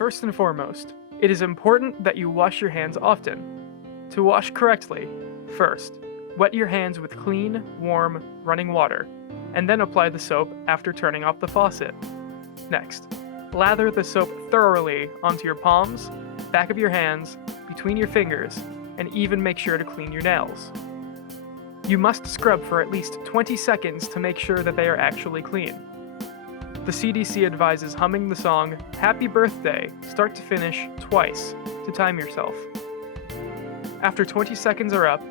First and foremost, it is important that you wash your hands often. To wash correctly, first, wet your hands with clean, warm, running water, and then apply the soap after turning off the faucet. Next, lather the soap thoroughly onto your palms, back of your hands, between your fingers, and even make sure to clean your nails. You must scrub for at least 20 seconds to make sure that they are actually clean. The CDC advises humming the song "Happy Birthday" start to finish twice to time yourself. After 20 seconds are up,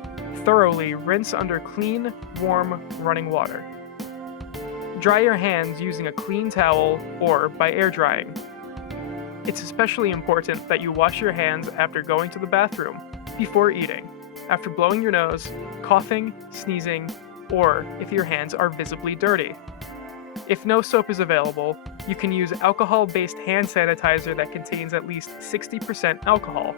thoroughly rinse under clean, warm, running water. Dry your hands using a clean towel or by air drying. It's especially important that you wash your hands after going to the bathroom, before eating, after blowing your nose, coughing, sneezing, or if your hands are visibly dirty. If no soap is available, you can use alcohol-based hand sanitizer that contains at least 60% alcohol.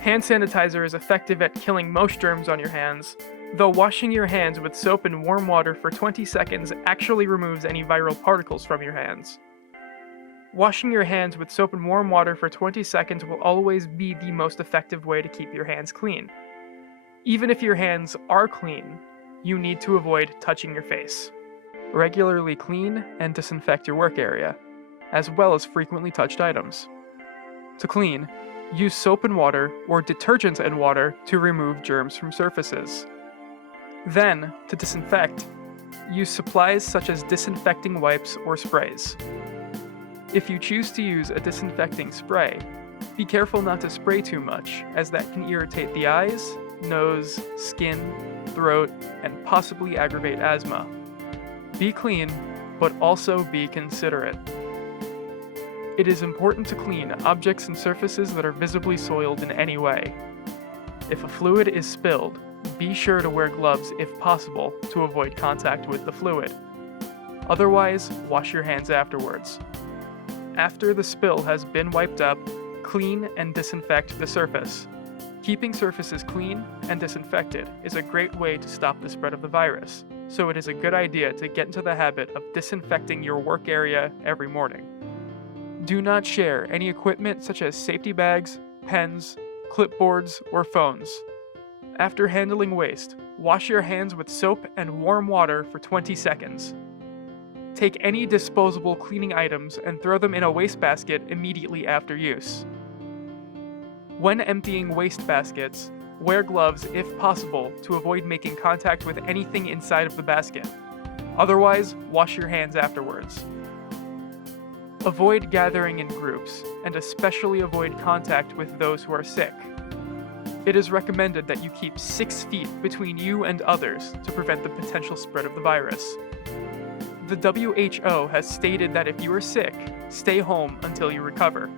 Hand sanitizer is effective at killing most germs on your hands, though washing your hands with soap and warm water for 20 seconds actually removes any viral particles from your hands. Washing your hands with soap and warm water for 20 seconds will always be the most effective way to keep your hands clean. Even if your hands are clean, you need to avoid touching your face. Regularly clean and disinfect your work area, as well as frequently touched items. To clean, use soap and water or detergent and water to remove germs from surfaces. Then, to disinfect, use supplies such as disinfecting wipes or sprays. If you choose to use a disinfecting spray, be careful not to spray too much, as that can irritate the eyes, nose, skin, throat, and possibly aggravate asthma. Be clean, but also be considerate. It is important to clean objects and surfaces that are visibly soiled in any way. If a fluid is spilled, be sure to wear gloves if possible to avoid contact with the fluid. Otherwise, wash your hands afterwards. After the spill has been wiped up, clean and disinfect the surface. Keeping surfaces clean and disinfected is a great way to stop the spread of the virus, so it is a good idea to get into the habit of disinfecting your work area every morning. Do not share any equipment such as safety bags, pens, clipboards, or phones. After handling waste, wash your hands with soap and warm water for 20 seconds. Take any disposable cleaning items and throw them in a wastebasket immediately after use. When emptying waste baskets, wear gloves if possible to avoid making contact with anything inside of the basket. Otherwise, wash your hands afterwards. Avoid gathering in groups, and especially avoid contact with those who are sick. It is recommended that you keep 6 feet between you and others to prevent the potential spread of the virus. The WHO has stated that if you are sick, stay home until you recover.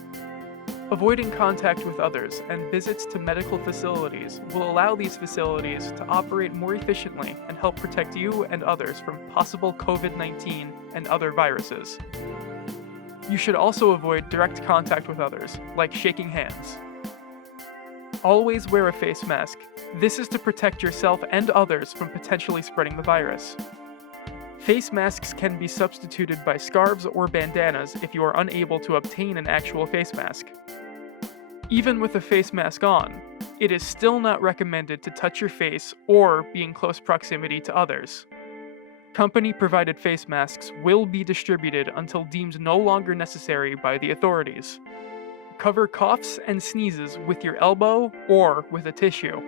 Avoiding contact with others and visits to medical facilities will allow these facilities to operate more efficiently and help protect you and others from possible COVID-19 and other viruses. You should also avoid direct contact with others, like shaking hands. Always wear a face mask. This is to protect yourself and others from potentially spreading the virus. Face masks can be substituted by scarves or bandanas if you are unable to obtain an actual face mask. Even with a face mask on, it is still not recommended to touch your face or be in close proximity to others. Company-provided face masks will be distributed until deemed no longer necessary by the authorities. Cover coughs and sneezes with your elbow or with a tissue.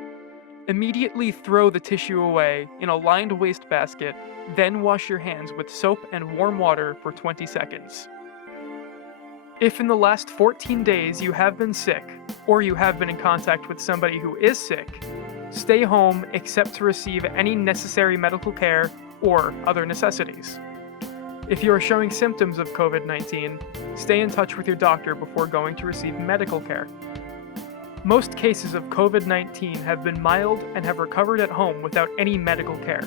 Immediately throw the tissue away in a lined wastebasket, then wash your hands with soap and warm water for 20 seconds. If in the last 14 days you have been sick, or you have been in contact with somebody who is sick, stay home except to receive any necessary medical care or other necessities. If you are showing symptoms of COVID-19, stay in touch with your doctor before going to receive medical care. Most cases of COVID-19 have been mild and have recovered at home without any medical care.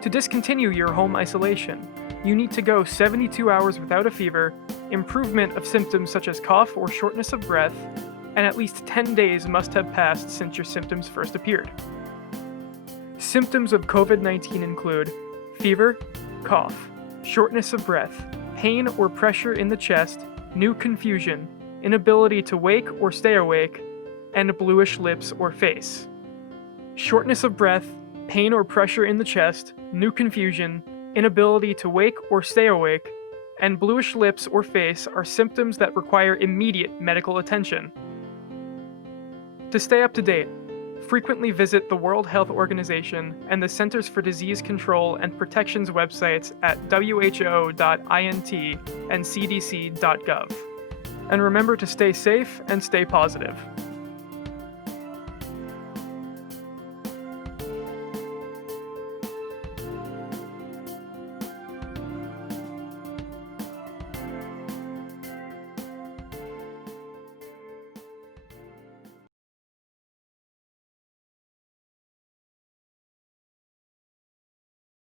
To discontinue your home isolation, you need to go 72 hours without a fever, improvement of symptoms such as cough or shortness of breath, and at least 10 days must have passed since your symptoms first appeared. Symptoms of COVID-19 include fever, cough, shortness of breath, pain or pressure in the chest, new confusion, inability to wake or stay awake, and bluish lips or face. Shortness of breath, pain or pressure in the chest, new confusion, inability to wake or stay awake, and bluish lips or face are symptoms that require immediate medical attention. To stay up to date, frequently visit the World Health Organization and the Centers for Disease Control and Protection's websites at who.int and cdc.gov. And remember to stay safe and stay positive.